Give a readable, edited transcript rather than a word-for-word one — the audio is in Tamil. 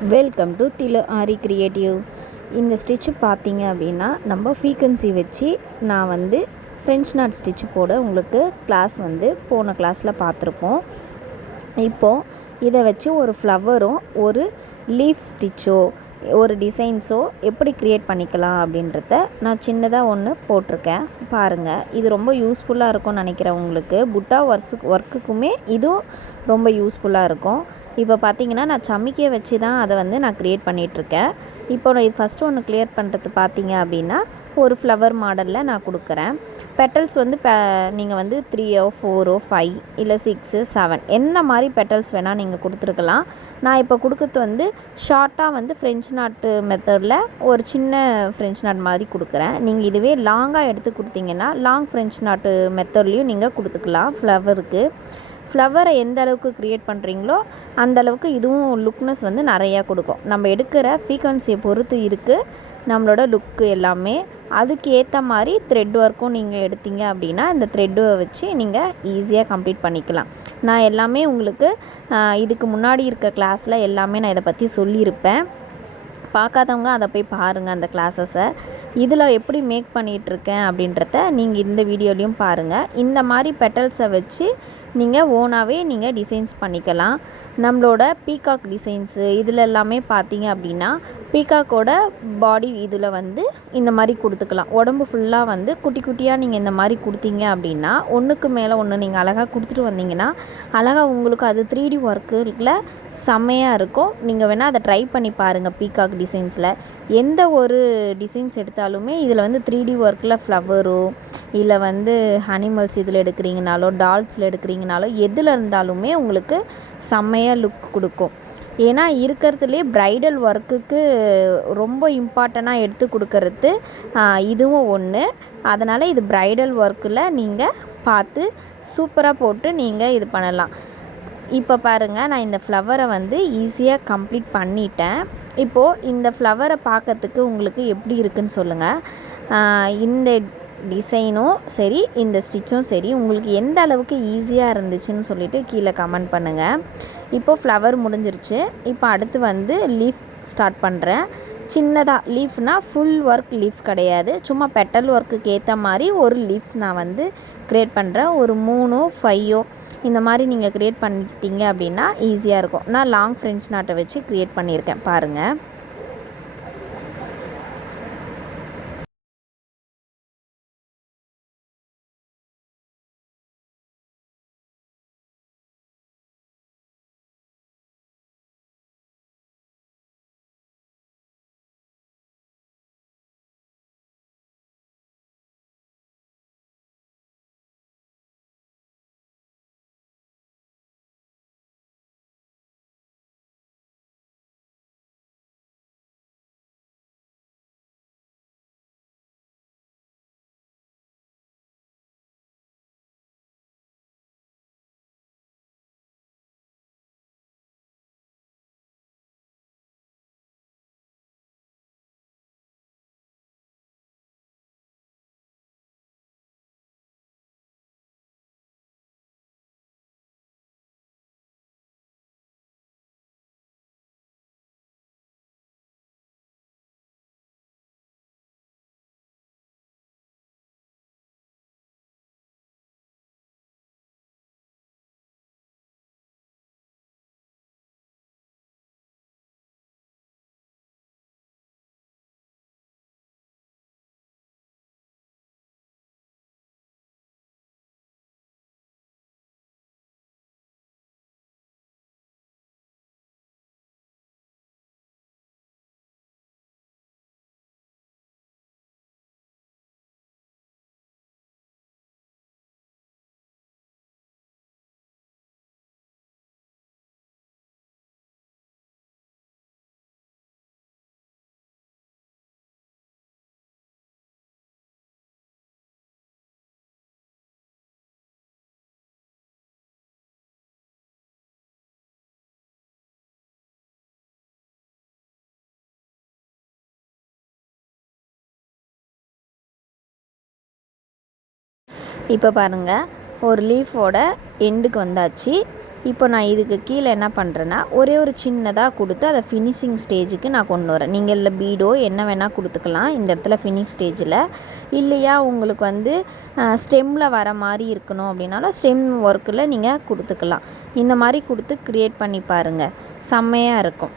Welcome to Thilu Aari creative. இந்த ஸ்டிச்சு பார்த்தீங்க அப்படின்னா நம்ம ஃப்ரீக்வன்சி வச்சு நான் ஃப்ரெஞ்ச் நாட் ஸ்டிச்சு போட உங்களுக்கு போன கிளாஸில் பார்த்துருப்போம். இப்போது இதை வச்சு ஒரு ஃப்ளவரும் ஒரு லீஃப் ஸ்டிச்சோ ஒரு டிசைன்ஸோ எப்படி க்ரியேட் பண்ணிக்கலாம் அப்படின்றத நான் சின்னதாக ஒன்று போட்டிருக்கேன். பாருங்கள், இது ரொம்ப யூஸ்ஃபுல்லாக இருக்கும்னு நினைக்கிறேன். உங்களுக்கு புட்டா ஒர்க்குக்குமே இதுவும் ரொம்ப யூஸ்ஃபுல்லாக இருக்கும். இப்போ பார்த்தீங்கன்னா நான் சமிக்கையை வச்சு தான் அதை நான் க்ரியேட் பண்ணிகிட்ருக்கேன். இப்போ நான் இது ஃபஸ்ட்டு ஒன்று க்ரியேட் பண்ணுறது பார்த்தீங்க அப்படின்னா ஒரு ஃப்ளவர் மாடலில் நான் கொடுக்குறேன். பெட்டல்ஸ் நீங்கள் 3 4 5 இல்லை 6 7 என்ன மாதிரி பெட்டல்ஸ் வேணால் நீங்கள் கொடுத்துருக்கலாம். நான் இப்போ கொடுக்குறது ஷார்ட்டாக ஃப்ரெஞ்ச் நாட்டு மெத்தடில் ஒரு சின்ன ஃப்ரெஞ்ச் நாட் மாதிரி கொடுக்குறேன். நீங்கள் இதுவே லாங்காக எடுத்து கொடுத்தீங்கன்னா லாங் ஃப்ரெஞ்ச் நாட்டு மெத்தட்லேயும் நீங்கள் கொடுத்துக்கலாம். ஃப்ளவரை எந்த அளவுக்கு க்ரியேட் பண்ணுறீங்களோ அந்தளவுக்கு இதுவும் லுக்னஸ் நிறையா கொடுக்கும். நம்ம எடுக்கிற ஃப்ரீக்வன்சியை பொறுத்து இருக்குது நம்மளோட லுக்கு எல்லாமே. அதுக்கு ஏற்ற மாதிரி த்ரெட் ஒர்க்கும் நீங்கள் எடுத்தீங்க அப்படின்னா இந்த த்ரெட்டை வச்சு நீங்கள் ஈஸியாக கம்ப்ளீட் பண்ணிக்கலாம். நான் எல்லாமே உங்களுக்கு இதுக்கு முன்னாடி இருக்க கிளாஸில் எல்லாமே நான் இதை பற்றி சொல்லியிருப்பேன். பார்க்காதவங்க அதை போய் பாருங்கள் அந்த கிளாஸஸை. இதில் எப்படி மேக் பண்ணிகிட்ருக்கேன் அப்படின்றத நீங்கள் இந்த வீடியோலையும் பாருங்கள். இந்த மாதிரி பெட்டல்ஸை வச்சு நீங்கள் ஓனாகவே நீங்கள் டிசைன்ஸ் பண்ணிக்கலாம். நம்மளோட பீகாக் டிசைன்ஸு இதில் எல்லாமே பார்த்தீங்க அப்படின்னா பீகாக்கோட பாடி இதில் இந்த மாதிரி கொடுத்துக்கலாம். உடம்பு ஃபுல்லாக குட்டி குட்டியாக நீங்கள் இந்த மாதிரி கொடுத்தீங்க அப்படின்னா ஒன்றுக்கு மேலே ஒன்று நீங்கள் அழகாக கொடுத்துட்டு வந்தீங்கன்னா அழகாக உங்களுக்கு அது 3D ஒர்க்கில் செம்மையாக இருக்கும். நீங்கள் வேணால் அதை ட்ரை பண்ணி பாருங்கள். பீகாக் டிசைன்ஸில் எந்த ஒரு டிசைன்ஸ் எடுத்தாலுமே இதில் 3D ஒர்க்கில் ஃப்ளவரோ இல்லை அனிமல்ஸ் இதில் எடுக்கிறீங்கனாலோ டால்ஸில் எடுக்கிறீங்கனாலோ எதில் இருந்தாலுமே உங்களுக்கு செம்மையாக லுக் கொடுக்கும். ஏன்னா இருக்கிறதுலே ப்ரைடல் ஒர்க்குக்கு ரொம்ப இம்பார்ட்டண்ட்டாக எடுத்து கொடுக்கறது இதுவும் ஒன்று. அதனால் இது ப்ரைடல் ஒர்க்கில் நீங்கள் பார்த்து சூப்பராக போட்டு நீங்கள் இது பண்ணலாம். இப்போ பாருங்கள், நான் இந்த ஃப்ளவரை ஈஸியாக கம்ப்ளீட் பண்ணிட்டேன். இப்போது இந்த ஃப்ளவரை பார்க்கறதுக்கு உங்களுக்கு எப்படி இருக்குன்னு சொல்லுங்கள். இந்த டிசைனும் சரி இந்த ஸ்டிச்சும் சரி உங்களுக்கு எந்த அளவுக்கு ஈஸியாக இருந்துச்சுன்னு சொல்லிவிட்டு கீழே கமெண்ட் பண்ணுங்கள். இப்போது ஃப்ளவர் முடிஞ்சிருச்சு. இப்போ அடுத்து லீஃப் ஸ்டார்ட் பண்ணுறேன். சின்னதாக லீஃப்னால் ஃபுல் ஒர்க் லீஃப் கிடையாது, சும்மா பெட்டல் ஒர்க்குக்கு ஏற்ற மாதிரி ஒரு லீஃப் நான் க்ரியேட் பண்ணுறேன். ஒரு 3 5 இந்த மாதிரி நீங்கள் க்ரியேட் பண்ணிட்டீங்க அப்படின்னா ஈஸியாக இருக்கும். நான் லாங் ஃப்ரெஞ்ச் நாட்டை வச்சு க்ரியேட் பண்ணியிருக்கேன் பாருங்கள். இப்போ பாருங்கள், ஒரு லீஃபோட எண்டுக்கு வந்தாச்சு. இப்போ நான் இதுக்கு கீழே என்ன பண்ணுறேன்னா ஒரே ஒரு சின்னதாக கொடுத்து அதை ஃபினிஷிங் ஸ்டேஜுக்கு நான் கொண்டு வரேன். நீங்கள் இல்லை பீடோ என்ன வேணால் கொடுத்துக்கலாம் இந்த இடத்துல ஃபினிஷ் ஸ்டேஜில். இல்லையா உங்களுக்கு வந்து ஸ்டெம்மில் வர மாதிரி இருக்கணும் அப்படின்னாலும் ஸ்டெம் ஒர்க்கில் நீங்கள் கொடுத்துக்கலாம். இந்த மாதிரி கொடுத்து க்ரியேட் பண்ணி பாருங்கள், செம்மையாக இருக்கும்.